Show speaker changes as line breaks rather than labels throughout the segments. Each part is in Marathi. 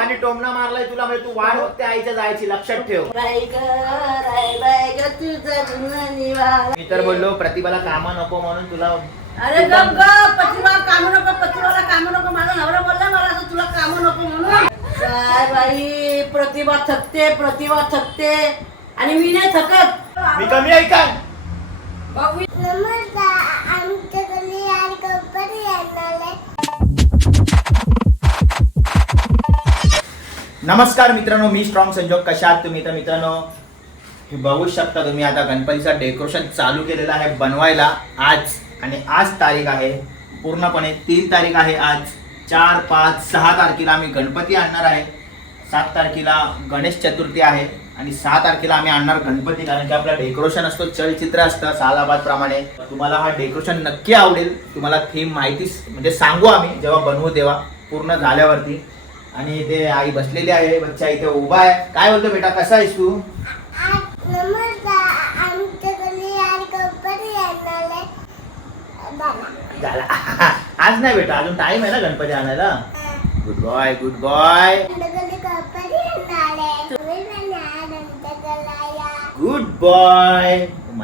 बाबांनी टोमणा मारलाय तुला म्हणजे तू वाट बघते आईच्या जायची, लक्षात ठेव. मी तर बोललो प्रतिभाला कामं नको म्हणून तुला.
अरे गप गप, प्रतिभा कामं नको, प्रतिभाला कामं नको. माझा नवरा बोलला मला असं तुला कामं नको म्हणून. काय बाई, प्रतिभा थकते आणि मी नाही थकत.
मी कमी आहे का? नमस्कार मित्रांनो, मी स्ट्रॉंग संजोग. कशा आहात तुम्ही? तर मित्रांनो, हे बघू शकता तुम्ही आता गणपतीचा डेकोरेशन चालू केलेला आहे बनवायला आज. आणि आज तारीख आहे पूर्णपणे 3 तारीख आहे आज. 4, 5, 6 तारखेला आम्ही गणपती आणणार आहे. 7 तारखेला गणेश चतुर्थी आहे आणि 6 तारखेला आम्ही आणणार गणपती. कारण की आपलं डेकोरेशन असतो, चलचित्र असतं सालाबाद प्रमाणे. तुम्हाला हा डेकोरेशन नक्की आवडेल. तुम्हाला थीम माहिती म्हणजे सांगू आम्ही जेव्हा बनवू तेव्हा, पूर्ण झाल्यावरती. आणि इथे आई बसलेली आहे, बच्चा इथे उभा आहे. काय बोलतो बेटा, कसा आहेस तू? झाला आज नाही बेटा, अजून टाइम आहे ना गणपती आणायला. Good boy, good boy, good boy.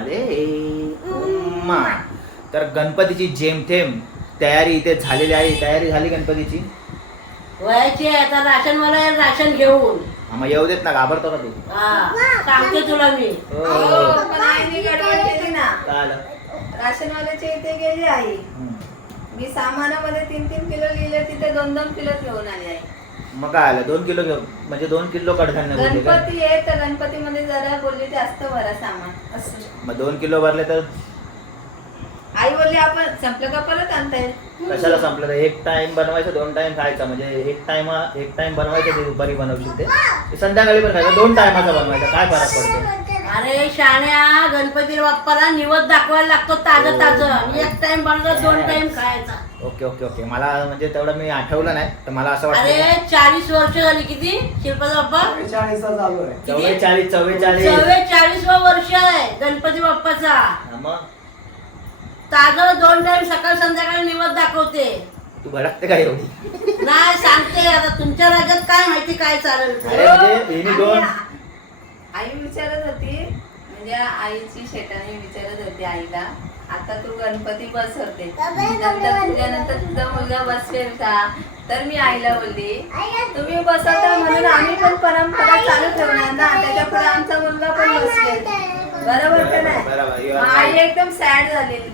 तर गणपतीची जेमथेम तयारी इथे झालेली आहे. तयारी झाली गणपतीची?
वयाची आहे आता. राशन मला राशन घेऊन
मग येऊ देत ना, घाबरतो का तू?
सांगते तुला मी.
राशनवाल्याच्या इथे गेली आई. मी सामानामध्ये 3-3 किलो लिहिले, तिथे 2-2 किलो घेऊन आली आई.
मग काय आलं 2 किलो घेऊ म्हणजे 2 किलो कडधान्य बोलले का?
गणपती आहे तर गणपतीमध्ये जरा बोलली जास्त भरा सामान असं.
मग 2 किलो भरले तर
आई बोलली आपण संपलं का परत आणता येईल.
कशाला संपलं? एक टाइम बनवायचं, 2 टाइम खायचा. म्हणजे एक टाइम बनवायचं, ते दुपारी बनवशील ते संध्याकाळी पण खायचं. 2 टायमाचा बनवायचा, काय फरक पडतो?
अरे शाण्या, गणपती बाप्पाला निवद दाखवायला लागतो ताजं. एक टाइम बनवलं, 2 टाइम खायचा.
Okay okay okay. मला म्हणजे तेवढं मी आठवलं नाही, तर मला असं
अरे
वाटतं
40 वर्ष झाली. किती शिल्पाचा बाप्पा?
44
44 वर्ष आहे गणपती बाप्पाचा.
मग
ताजं 2 टाइम सकाळ संध्याकाळी निवद दाखवते.
तू भडकते का एवढी?
नाही सांगते आता, तुमच्या राज्यात काय माहिती काय चालेल ते.
अरे म्हणजे हिने 2
आई विचारत होती, म्हणजे आईची शेटाने विचारत होती आईला, आता तू गणपती बसवते नंतर तुझ्यानंतर तुझा मुलगा बसवेल का? तर मी आईला बोलली, तुम्ही बसवता म्हणून आम्ही पण परंपरा चालू ठेवणार ना, त्याच्या पुढे आमचा मुलगा पण बसवेल. बरोबर का नाही? आई एकदम सॅड झालेली.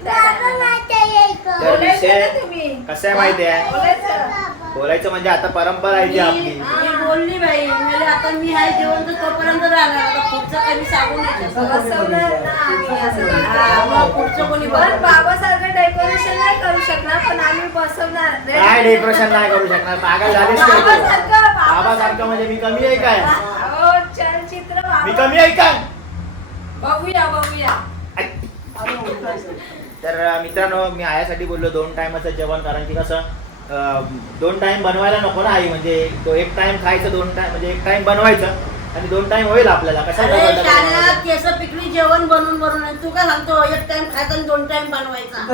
कसं आहे माहिती आहे, बोलायचं म्हणजे आता परंपरा आहे ती आपली.
मी बोलली बाई, म्हणजे आता मी आहे जेवण तर तोपर्यंत राहणार. आता पुढचं काही सांगू नाही शकत.
बसवणार ना आम्ही असं.
पुढचं कोणी
पण बाबासारखं डेकोरेशन नाही करू शकणार, पण आम्ही बसवणार.
काय डेकोरेशन नाही करू शकणार? पागल झालीस का तू? बाबासारखं म्हणजे मी कमी आहे काय?
चलचित्र
मी कमी आहे काय?
बघूया.
तर मित्रांनो, मी आयासाठी बोललो 2 टायमाचं जेवण. कारण की कसं 2 टाइम बनवायला नको ना आई. म्हणजे तो 1 टाइम खायचं, 2 टाइम म्हणजे 1 टाइम बनवायचं आणि 2 टाइम होईल आपल्याला.
कशाला केस पिकली जेवण बनवून तू काय सांगतो? 1 टाइम खायचा आणि 2 टाइम बनवायचा.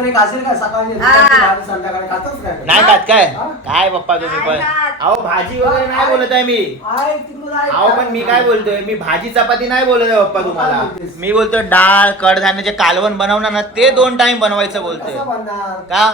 नाही खात काय? काय पप्पा तुम्ही पण? अहो भाजी वगैरे नाही बोलत आहे मी. अहो पण मी काय बोलतोय, मी भाजी चपाती नाही बोलत आहे पप्पा तुम्हाला. मी बोलतोय डाळ कडधान्याचे कालवण बनवणार ना, ते 2 टाइम बनवायचं बोलतोय. का?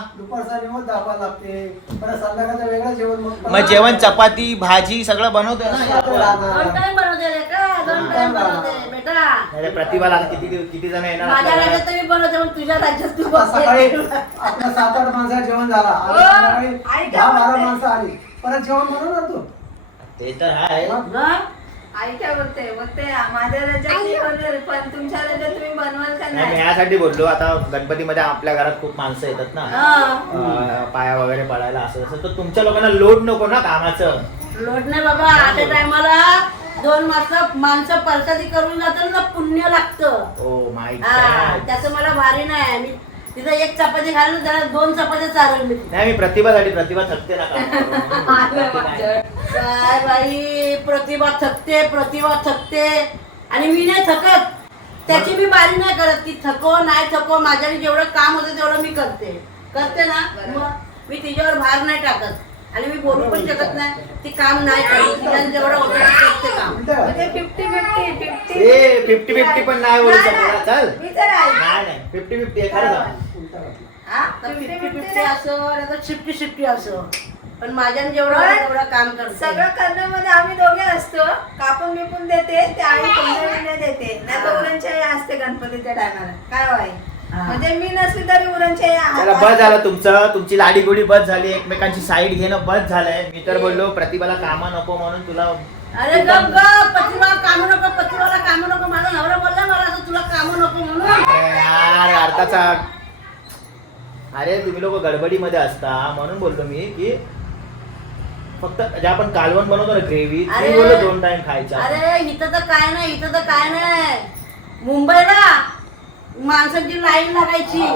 मग जेवण चपाती भाजी सगळं बनवतोय ना.
2 टाइम बनवते का? 2 टाइम बनवते बेटा.
प्रतिभाला किती जण येणार
माझ्या
आपल्या
राज्यात मी बनवते, पण तुझ्या राज्यात तू
सकाळी आपल्या 7-8 माणसाचं जेवण झाला आणि संध्याकाळी 10-12 माणसं आली, परत जेवण बनवणार तू?
ते तर आहे.
आई काय बोलते माझ्या राज्यात मी बनवेल, पण तुमच्या राज्यात तुम्ही बनवाल का
नाही, मी
नाही?
यासाठी बोललो. आता गणपतीमध्ये आपल्या घरात खूप माणसं येतात ना, पाया वगैरे पडायला असं तसं. तर तुमच्या लोकांना लोड नको ना कामाचं.
लोट नाही बाबा. आजच्या टायमाला 2 माणसं परसादी करून जातात ना, पुण्य लागतं.
ओ माय
त्याचं मला भारी नाही. मी तिथं 1 चपाती खाल्ली, त्याला 2 चपात्या चालेल मी.
नाही, मी प्रतिभा थकते ना काम.
काय बाई, प्रतिभा थकते आणि मी नाही थकत. त्याची मी बारी नाही करत. ती थको नाही थको, माझ्याने जेवढं काम होतं तेवढं मी करते ना. मग मी तिच्यावर भार नाही टाकत. आणि मी बोलू पण शकत नाही ती काम नाही करत तिला जेवढं होतं तेच ते काम
म्हणजे 50-50
ए 50-50 पण नाही बोलू शकत चल
मी तर आहे.
नाही 50-50 आहे खरं सांग.
हा?
50-50 असो नाही तर 50-50 असो पण माझ्याने जेवढं
पण
होतं तेवढं काम करते
सगळं करण्यामध्ये आम्ही दोघे असतो. कापून बिपून देते ते आई पुन्हा देते नाही तर उरणची आई असते गणपतीच्या टायमाला काय व्हाय म्हणजे मी नसली तरी उरणची आई
चला बस झालं तुमचं तुमची लाडी गोडी बस झाली एकमेकांची साईड घेणं बस झालंय मी तर बोललो प्रतिभाला कामं नको म्हणून तुला
अरे गप गप प्रतिभा कामं नको प्रतिभाला कामं नको माझा नवरा बोलला मला असं तुला कामं नको म्हणून
यार अर्थाचा अरे तुम्ही लोक गडबडीमध्ये असता म्हणून बोलतो मी की फक्त जे आपण कालवण बनवतो ना ग्रेव्ही
अरे.
ते बोललो 2 टाइम खायचा
अरे इथं तर काय नाही मुंबईला माणसांची लाईन लागायची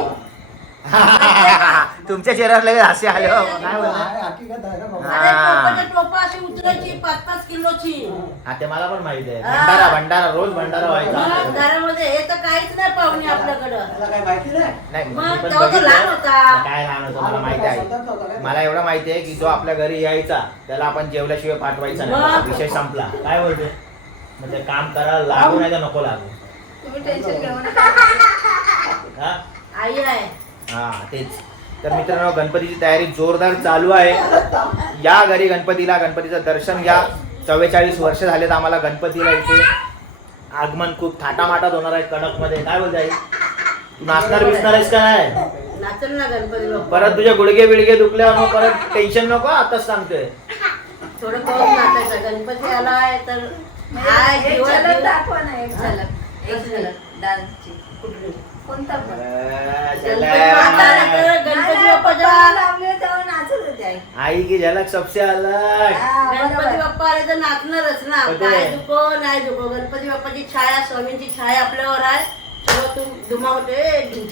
तुमच्या चेहऱ्यावर लगेच हास्य आले हो. काय
आहे,
बोलला?
हकीकत आहे ना बाबा.
अरे टोपाच्या टोपा अशी उचलायची 5-5 किलोची
हा ते मला पण माहिती आहे
हा.
भंडारा रोज भंडारा
मग
व्हायचा
घरामध्ये हे तर काहीच नाही पाहुणे आपल्याकडं
त्याला काही माहिती नाही
नाही
मग
मी पण
तेव्हा तो
बघितलं.
लहान होता.
काय लहान होतं मला माहिती आहे मला एवढं माहिती आहे की जो आपल्या घरी यायचा त्याला आपण जेवल्याशिवाय पाठवायचा नाही
मग?
विषय संपला काय बोलते म्हणजे काम करायला लागू नाही तर नको लागू
तुम्ही टेन्शन घेऊ नका
हा
आई आहे
हा तेच तर मित्रांनो गणपतीची तयारी जोरदार चालू आहे या घरी गणपतीचं दर्शन घ्या 44 वर्ष झालेत आम्हाला गणपतीला इथे आगमन खूप थाटामाटात होणार आहे कडक मध्ये काय बोलते आई तू नाचणार बिसणार आहेस का नाही
नाचल ना गणपती बाप्पा
परत तुझे गुडघे बिडघे दुखल्यावर मग परत टेन्शन नको आताच सांगतोय
थोडं पाऊस नाचायचं गणपती आलाय तर हाय
एक
जीवा
झलक
जीव-
दाखवा ना एक झलक डान्सची
कुठली?
कोणता पण
गणपती बाप्पा आला तर गणपती बाप्पाच्या
लावले तेव्हा नाचत होते आई
आई की झलक सबसे अलग
हा,
गणपती
बरोबर.
बाप्पा आले तर नाचणारच ना
होते.
काय दुखो नाही दुखो गणपती बाप्पाची छाया स्वामींची छाया आपल्यावर आहे तेव्हा तू दुमावते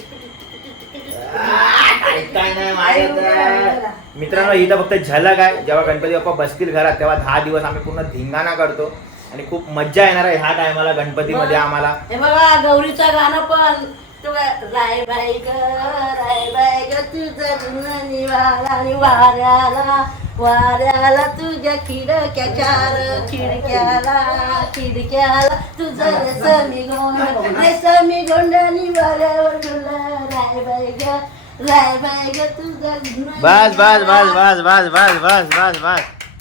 काय नाही माझ्या मित्रांनो ही तर फक्त झलक आहे जेव्हा गणपती बाप्पा बसतील घरात तेव्हा 10 दिवस आम्ही पूर्ण धिंगाणा करतो आणि खूप मज्जा येणार आहे ह्या टायमाला गणपतीमध्ये आम्हाला
हे बघा गौरीचं गाणं पण तू राय बाई ग तुझं निवारा आणि वाऱ्याला तुझ्या खिडक्याला तुझं रेशमी गोंड निवाऱ्यावर राय बाई ग तुझं
बस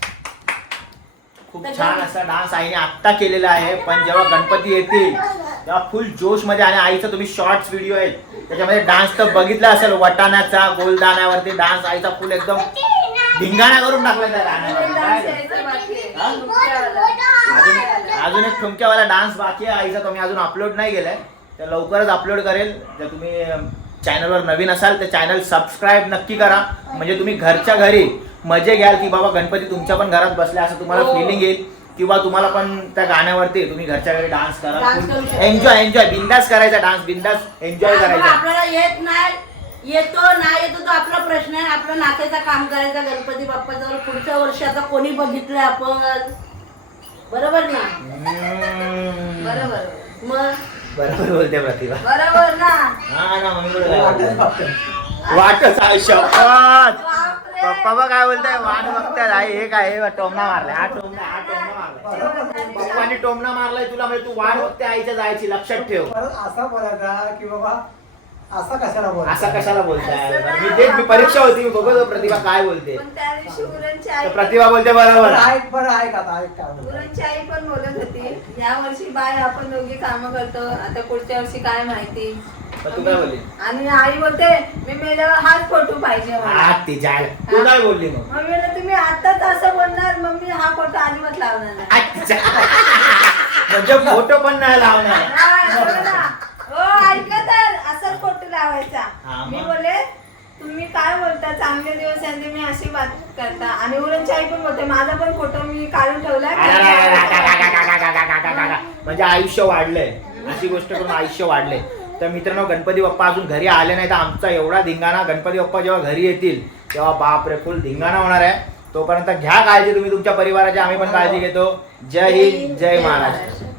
खूप छान असा डान्स आईने आत्ता केलेला आहे पण जेव्हा गणपती येतील तेव्हा फुल जोश मध्ये आणि आईचा तुम्ही शॉर्ट्स व्हिडिओ आहेत त्याच्यामध्ये डान्स तर बघितला असेल वटाण्याचा गोलदाण्यावरती डान्स आईचा फुल एकदम धिंगाणा करून टाकला त्या गाण्यावर
डान्स
काय?
यायचा बाकी आहे.
हा? अजून एक ठुमक्यावाला डान्स बाकी आहे आईचा तो मी अजून अपलोड नाही केलाय तर लवकरच अपलोड करेल जर तुम्ही चॅनलवर नवीन असाल तर चॅनल सबस्क्राईब नक्की करा म्हणजे तुम्ही घरच्या घरी मजे घ्याल की बाबा गणपती तुमच्या पण घरात बसले असं तुम्हाला
हो.
फिलिंग येईल किंवा तुम्हाला पण त्या गाण्यावरती तुम्ही घरच्या घरी डान्स
Dance करू
करा
शकता.
एन्जॉय बिंदास करायचा डान्स बिंदास एन्जॉय करायचा
आपल्याला येत नाही येतो तो आपला प्रश्न आहे आपला नाचायचा काम करायचा गणपती बाप्पाजवळ पुढच्या वर्षी आता कोणी बघितलंय आपण बरोबर ना
बरोबर
मग
बरोबर बोलते प्रतिभा
बरोबर ना
हा ना मम्मी बोलते
वाटत फक्त.
वाटच आहे शपथ
बापरे.
पप्पा बघ काय बोलताय वाट बघताय आई हे काय हे टोमना मारलाय हा टोमना मारलाय पप्पानी टोमना मारलाय तुला म्हणजे तू वाट बघते आईच्या जायची लक्षात ठेव
परत असा बोलायचा की बाबा असा कशाला बोलायचा?
असा कशाला बोलताय मी परीक्षा होती मी बघत होतो प्रतिभा काय बोलते
पण त्या दिवशी उरणची
तर
आई
प्रतिभा बोलते बरोबर
बरं ऐक आता ऐक काय बोलतो.
उरणची आई पण बोलत होती या वर्षी बाय आपण दोघी कामं करतो आता पुढच्या वर्षी काय माहिती
तर तू काय बोलली
आणि आई बोलते मी मेल्यावर हाच फोटो पाहिजे मला
हा ती जायला तू काय बोलली मग
मग मी म्हणलं, तुम्ही आताच असं बोलणार मग मी हा फोटो अजिबात लावणार नाही.
अच्छा. म्हणजे फोटो पण नाही लावणार
हा, बरोबर ना? हो ऐका तर असंच फोटो लावायचा
हा, मग?
मी बोले तुम्ही काय बोलता चांगले दिवस यांचे मी अशी बात करता आणि उरणची आई पण बोलते माझा पण फोटो मी काढून ठेवलाय
म्हणजे आयुष्य वाढलंय अशी गोष्ट करून आयुष्य वाढलंय तर मित्रांनो गणपती बाप्पा अजून घरी आले नाही तर आमचा एवढा धिंगाणा गणपती बाप्पा जेव्हा घरी येतील तेव्हा बापरे फुल धिंगाणा होणार आहे तोपर्यंत घ्या काळजी तुम्ही तुमच्या परिवाराची आम्ही पण काळजी घेतो जय हिंद जय महाराष्ट्र